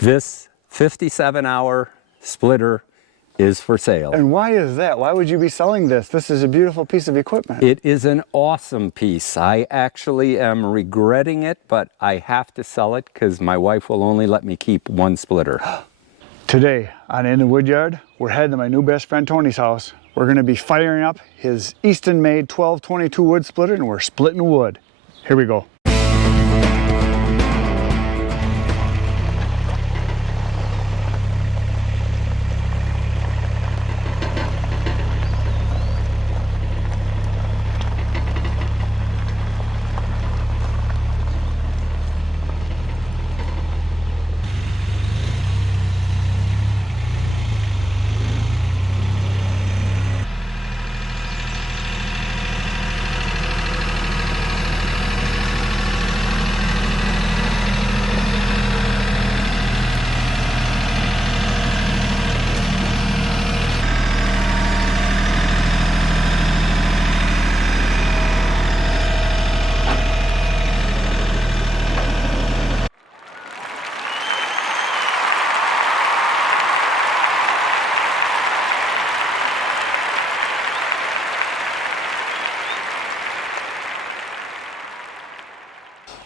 This 57-hour splitter is for sale. And why is that? Why would you be selling this? This is a beautiful piece of equipment. It is an awesome piece. I actually am regretting it, but I have to sell it because my wife will only let me keep one splitter. Today on In the Woodyard, we're heading to my new best friend Tony's house. We're going to be firing up his Eastonmade 1222 wood splitter, and we're splitting wood. Here we go.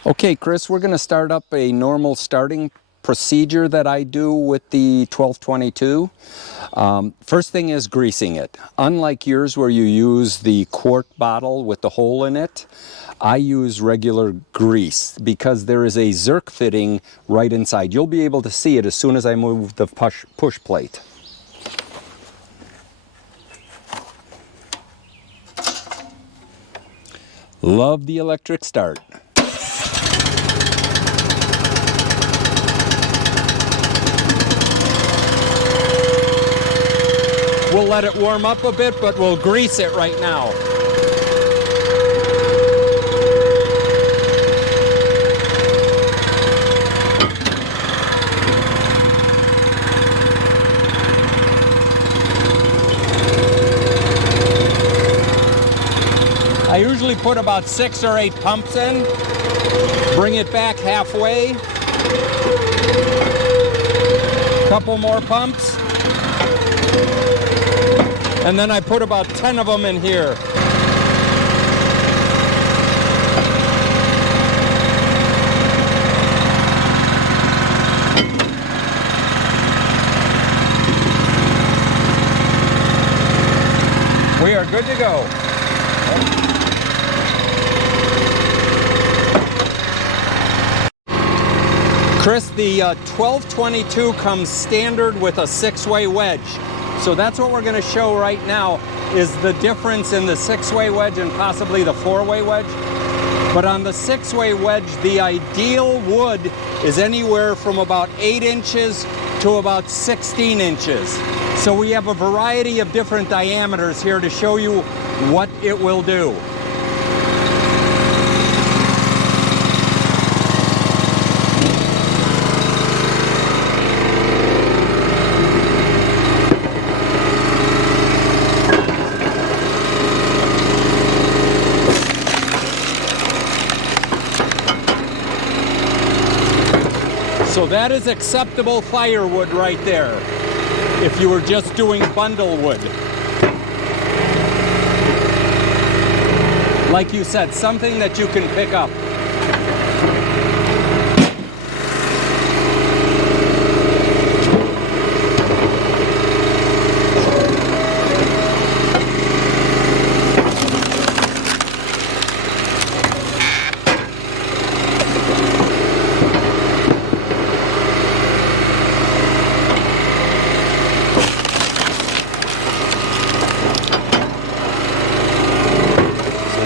Okay, Chris, we're going to start up a normal starting procedure that I do with the 1222. First thing is greasing it. Unlike yours where you use the quart bottle with the hole in it, I use regular grease because there is a Zerk fitting right inside. You'll be able to see it as soon as I move the push plate. Love the electric start. We'll let it warm up a bit, but we'll grease it right now. I usually put about 6 or 8 pumps in, bring it back halfway, couple more pumps, and then I put about 10 of them in here. We are good to go. Chris, the 1222 comes standard with a 6-way wedge. So that's what we're going to show right now is the difference in the 6-way wedge and possibly the 4-way wedge. But on the 6-way wedge, the ideal wood is anywhere from about 8 inches to about 16 inches. So we have a variety of different diameters here to show you what it will do. So that is acceptable firewood right there, if you were just doing bundle wood. Like you said, something that you can pick up.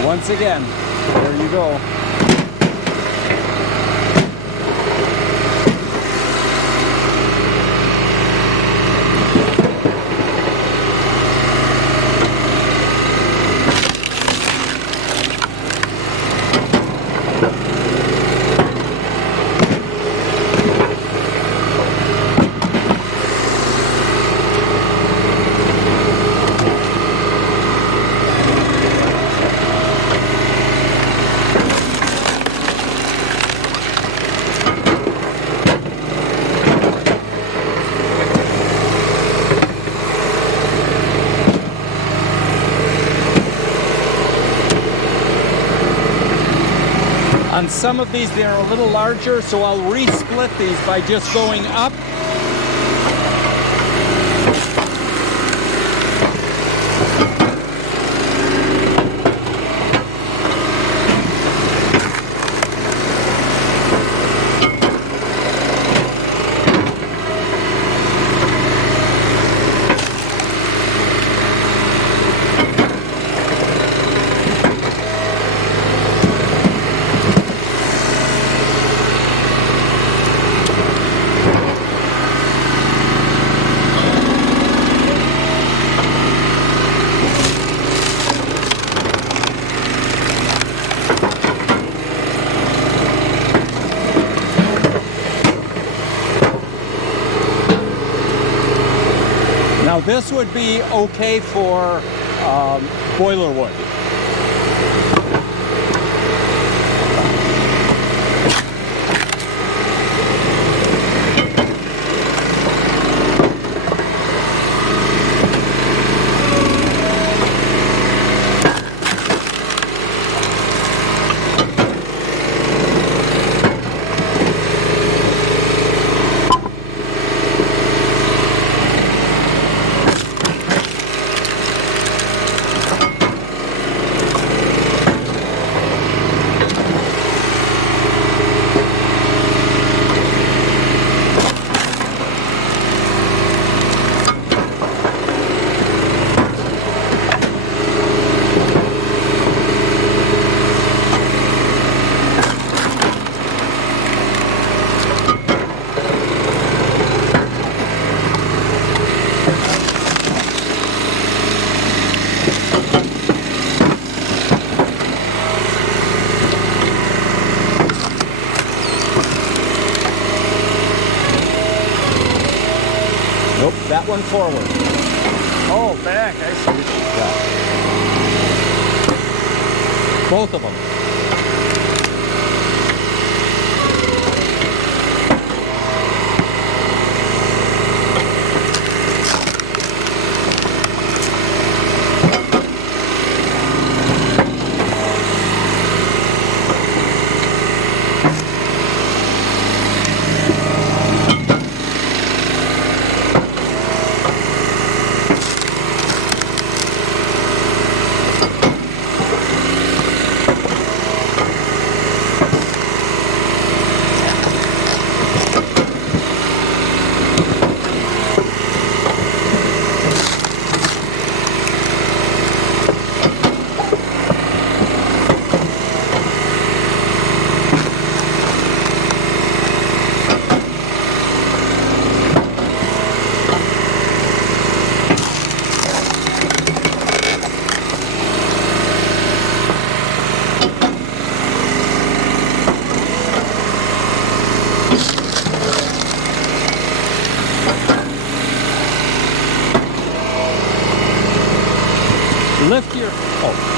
Once again, there you go. and some of these, they're a little larger, so I'll re-split these by just going up. Now this would be okay for boiler wood. Nope, that one forward. Oh, back, I see. Yeah. Both of them. Lift your, oh.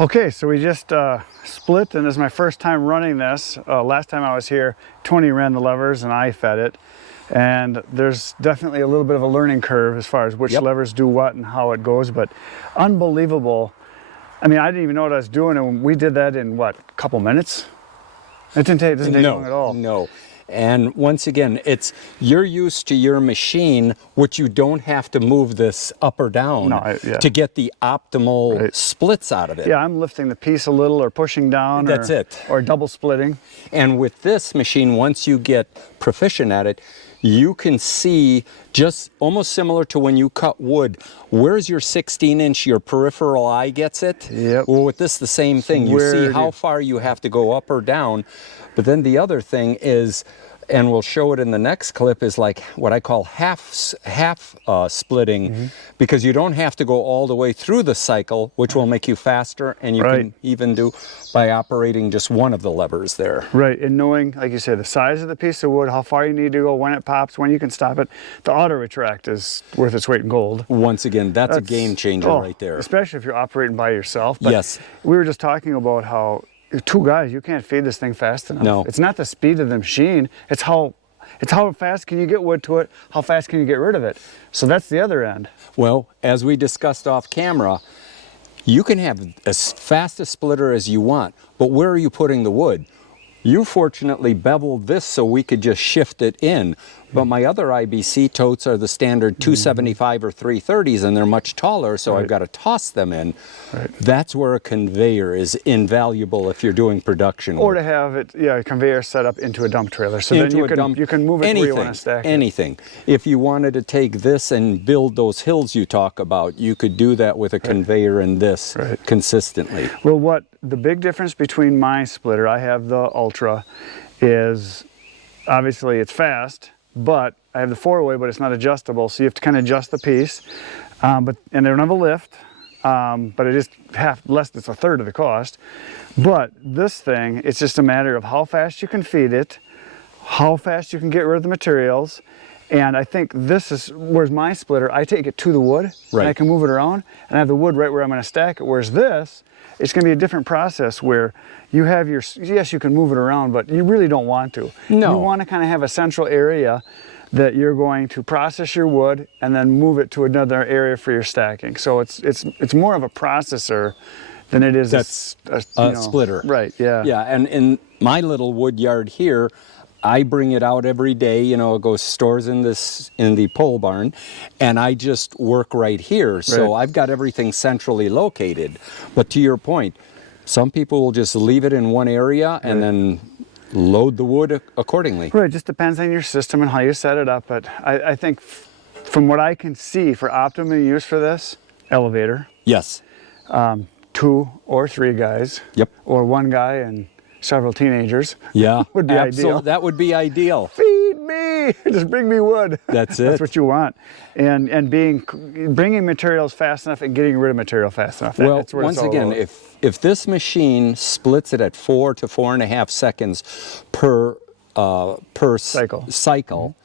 Okay, so we just split, and this is my first time running this. Last time I was here, Tony ran the levers and I fed it. And there's definitely a little bit of a learning curve as far as which levers do what and how it goes, but unbelievable. I mean, I didn't even know what I was doing, and we did that in what, a couple minutes? It doesn't take long at all. No. And once again, you're used to your machine, which you don't have to move this up or down to get the optimal splits out of it. Yeah, I'm lifting the piece a little or pushing down. That's it. Or double splitting. And with this machine, once you get proficient at it, you can see, just almost similar to when you cut wood, where's your 16-inch, your peripheral eye gets it? Yep. Well, with this, the same thing. You see how far you have to go up or down. But then the other thing is, and we'll show it in the next clip, is like what I call half splitting, because you don't have to go all the way through the cycle, which will make you faster, and you can even do by operating just one of the levers there. Right, and knowing, like you said, the size of the piece of wood, how far you need to go, when it pops, when you can stop it. The auto retract is worth its weight in gold. Once again, that's a game changer right there. Especially if you're operating by yourself. But yes. We were just talking about how two guys, you can't feed this thing fast enough. No. It's not the speed of the machine, it's how fast can you get wood to it, how fast can you get rid of it. So that's the other end. Well, as we discussed off camera, you can have as fast a splitter as you want, but where are you putting the wood? You fortunately beveled this so we could just shift it in. But my other IBC totes are the standard 275 or 330s, and they're much taller, so I've got to toss them in. That's where a conveyor is invaluable if you're doing production work. Or to have it, a conveyor set up into a dump trailer, so then you can move it where you want to stack it. Anything. If you wanted to take this and build those hills you talk about, you could do that with a conveyor and this consistently. Well, what the big difference between my splitter, I have the Ultra, is obviously it's fast, but I have the 4-way, but it's not adjustable, so you have to kind of adjust the piece. And they don't have a lift, but it is it's a third of the cost. But this thing, it's just a matter of how fast you can feed it, how fast you can get rid of the materials. And I think this is, whereas my splitter, I take it to the wood, and I can move it around, and I have the wood right where I'm going to stack it. Whereas this, it's going to be a different process where you have yes, you can move it around, but you really don't want to. No. You want to kind of have a central area that you're going to process your wood and then move it to another area for your stacking. So it's more of a processor than it is a splitter. Right, yeah. Yeah, and in my little wood yard here, I bring it out every day, it goes stores in the pole barn, and I just work right here. So I've got everything centrally located. But to your point, some people will just leave it in one area and then load the wood accordingly. Right, it just depends on your system and how you set it up. But I think from what I can see for optimum use for this, elevator. Yes. 2 or 3 guys. Yep. Or 1 guy and several teenagers. Yeah, would be ideal. That would be ideal. Feed me, just bring me wood. That's it. That's what you want. And bringing materials fast enough and getting rid of material fast enough. That's once again, if this machine splits it at 4 to 4.5 seconds per cycle,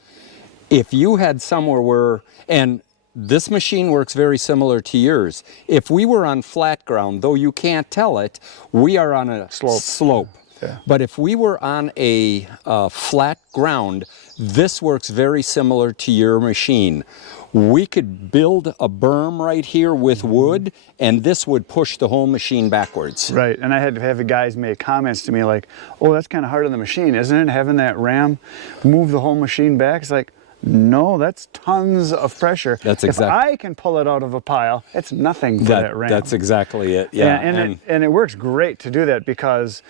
if you had somewhere where, and this machine works very similar to yours. If we were on flat ground, though you can't tell it, we are on a slope. Yeah. But if we were on a flat ground, this works very similar to your machine. We could build a berm right here with wood, and this would push the whole machine backwards. Right, and I had to have the guys make comments to me like, oh, that's kind of hard on the machine, isn't it? Having that ram move the whole machine back. It's like, no, that's tons of pressure. That's exactly. If I can pull it out of a pile, it's nothing for that ram. That's exactly it. Yeah, and it works great to do that because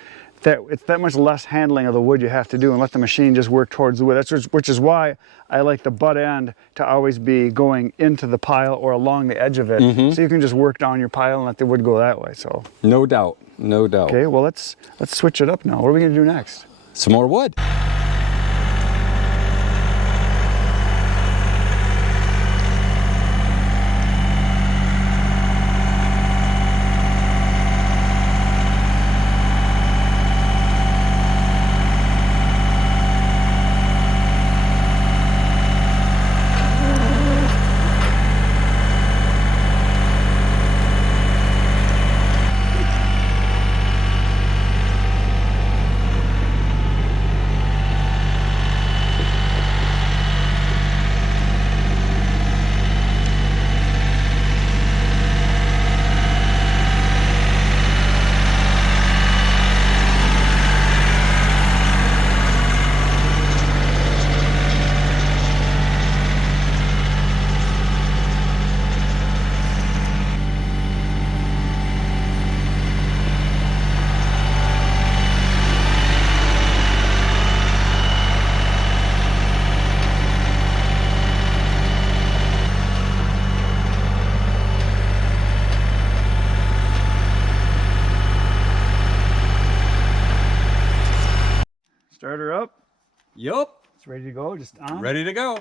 it's that much less handling of the wood you have to do and let the machine just work towards the wood. Which is why I like the butt end to always be going into the pile or along the edge of it, so you can just work down your pile and let the wood go that way. So no doubt, no doubt. Okay, well let's switch it up now. What are we going to do next? Some more wood. Yup. It's ready to go, just on. Ready to go.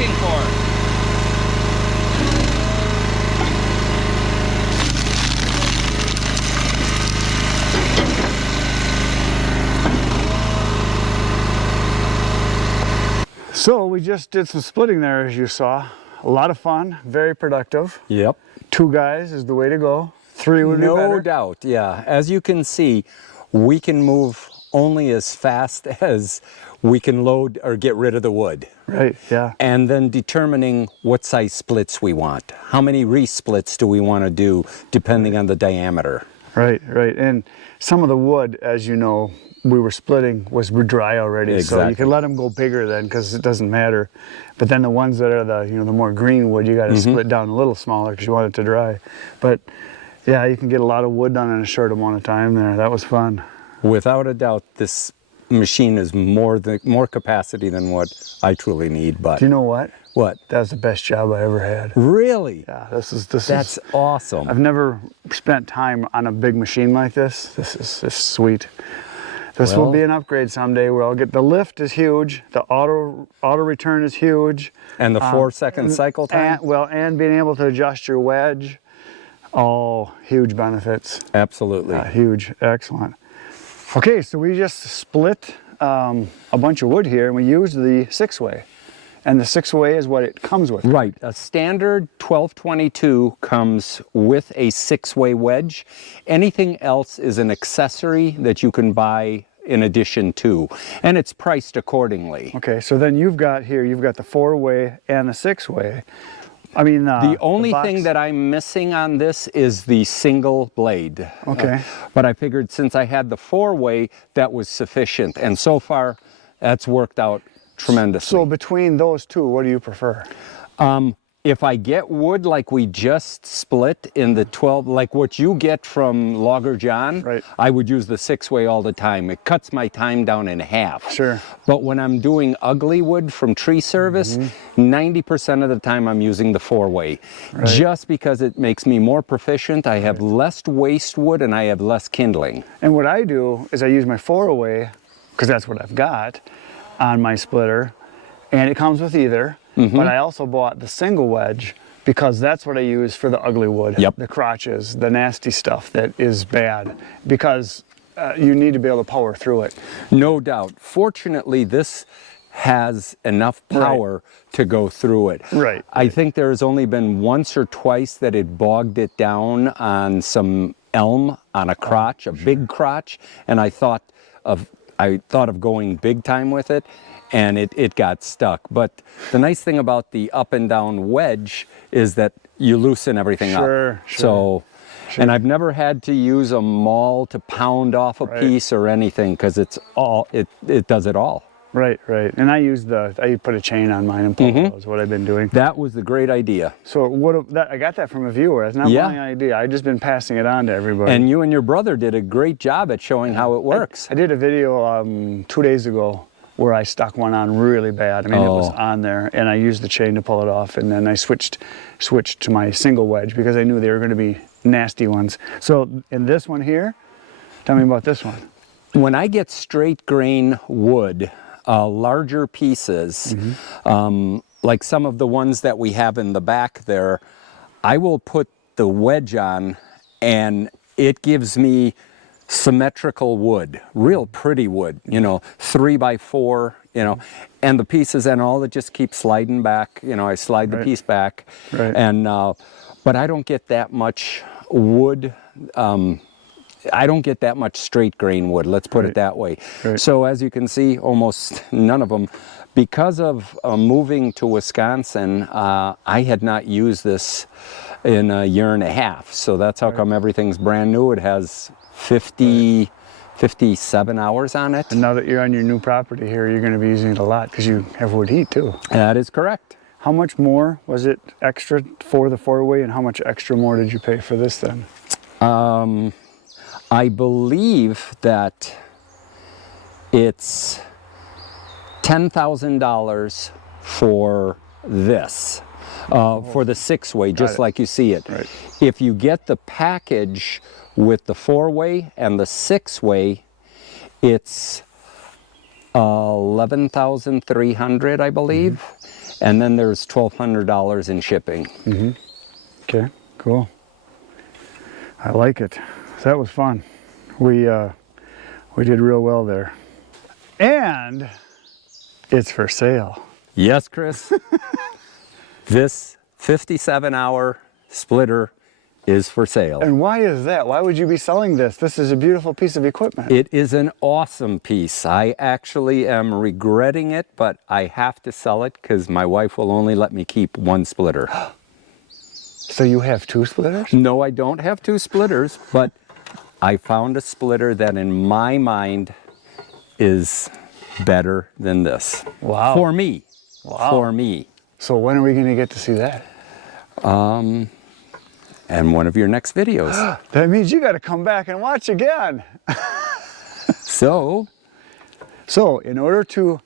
looking for. So we just did some splitting there, as you saw. A lot of fun, very productive. Yep. 2 guys is the way to go. 3 would be better. No doubt, yeah. As you can see, we can move only as fast as we can load or get rid of the wood. Right, yeah. And then determining what size splits we want. How many re-splits do we want to do depending on the diameter? Right, right. And some of the wood, as you know, we were splitting was dry already. Exactly. So you can let them go bigger then because it doesn't matter. But then the ones that are the, the more green wood, you got to split down a little smaller because you want it to dry. But yeah, you can get a lot of wood done in a short amount of time there. That was fun. Without a doubt, this machine is more capacity than what I truly need. But Do you know what? What? That was the best job I ever had. Really? Yeah, That's awesome. I've never spent time on a big machine like this. This is sweet. This will be an upgrade someday where I'll get the lift is huge, the auto return is huge, and the 4-second cycle time. And being able to adjust your wedge, all huge benefits. Absolutely. Huge, excellent. Okay, so we just split a bunch of wood here, and we used the 6-way. And the 6-way is what it comes with. Right. A standard 1222 comes with a 6-way wedge. Anything else is an accessory that you can buy in addition to, and it's priced accordingly. Okay, so then you've got the 4-way and the 6-way. I mean, the only thing that I'm missing on this is the single blade. Okay. But I figured since I had the 4-way, that was sufficient, and so far that's worked out tremendously. So between those two, what do you prefer? If I get wood like we just split in the 12, like what you get from Logger John, right, I would use the 6-way all the time. It cuts my time down in half. Sure. But when I'm doing ugly wood from tree service, 90% of the time I'm using the 4-way. Right. Just because it makes me more proficient. I have less waste wood and I have less kindling. And what I do is I use my 4-way, because that's what I've got on my splitter, and it comes with either. But I also bought the single wedge because that's what I use for the ugly wood, the crotches, the nasty stuff that is bad, because you need to be able to power through it. No doubt. Fortunately, this has enough power to go through it. Right. I think there's only been once or twice that it bogged it down on some elm on a crotch, a big crotch, and I thought of going big time with it, and it got stuck. But the nice thing about the up and down wedge is that you loosen everything up. Sure. So, and I've never had to use a maul to pound off a piece or anything, because it does it all. Right, right. And I put a chain on mine and pull those, what I've been doing. That was the great idea. So I got that from a viewer. It's not my idea. I've just been passing it on to everybody. And you and your brother did a great job at showing how it works. I did a video 2 days ago where I stuck one on really bad. I mean, it was on there, and I used the chain to pull it off, and then I switched to my single wedge because I knew they were going to be nasty ones. So in this one here, tell me about this one. When I get straight grain wood, larger pieces, like some of the ones that we have in the back there, I will put the wedge on, and it gives me symmetrical wood, real pretty wood, 3x4, and the pieces and all that just keep sliding back. I slide the piece back, and but I don't get that much wood. I don't get that much straight grain wood, let's put it that way. So as you can see, almost none of them. Because of moving to Wisconsin, I had not used this in a year and a half. So that's how come everything's brand new. It has 57 hours on it. And now that you're on your new property here, you're going to be using it a lot because you have wood heat too. That is correct. How much more was it extra for the 4-way, and how much extra more did you pay for this then? I believe that it's $10,000 for this, for the 6-way, just like you see it. Right. If you get the package with the 4-way and the 6-way, it's $11,300, I believe. And then there's $1,200 in shipping. Okay, cool. I like it. That was fun. We did real well there. And it's for sale. Yes, Chris. This 57-hour splitter is for sale. And why is that? Why would you be selling this? This is a beautiful piece of equipment. It is an awesome piece. I actually am regretting it, but I have to sell it because my wife will only let me keep one splitter. So you have 2 splitters? No, I don't have 2 splitters, but I found a splitter that in my mind is better than this. Wow. For me. Wow. For me. So when are we going to get to see that? And one of your next videos. That means you got to come back and watch again. So in order to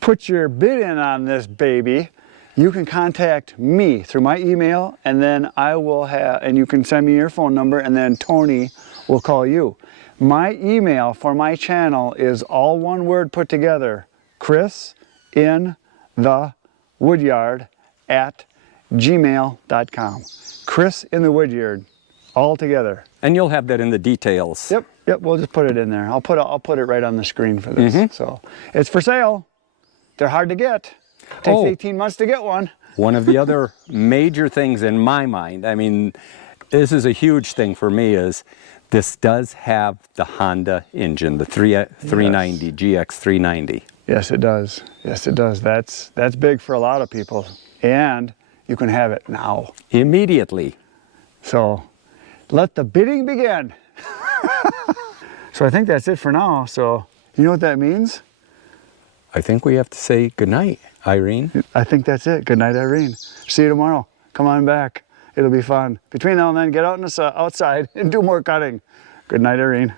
put your bid in on this baby, you can contact me through my email, and then I will have, and you can send me your phone number, and then Tony will call you. My email for my channel is all one word put together, chrisinthewoodyard@gmail.com. Chris in the Woodyard, all together. and you'll have that in the details. Yep, we'll just put it in there. I'll put it right on the screen for this. So it's for sale. They're hard to get. Takes 18 months to get one. One of the other major things in my mind, I mean, this is a huge thing for me, is this does have the Honda engine, the 390, GX 390. Yes, it does. Yes, it does. That's big for a lot of people. And you can have it now. Immediately. So let the bidding begin. So I think that's it for now. So you know what that means? I think we have to say goodnight, Irene. I think that's it. Good night, Irene. See you tomorrow. Come on back. It'll be fun. Between now and then, get out outside and do more cutting. Good night, Irene.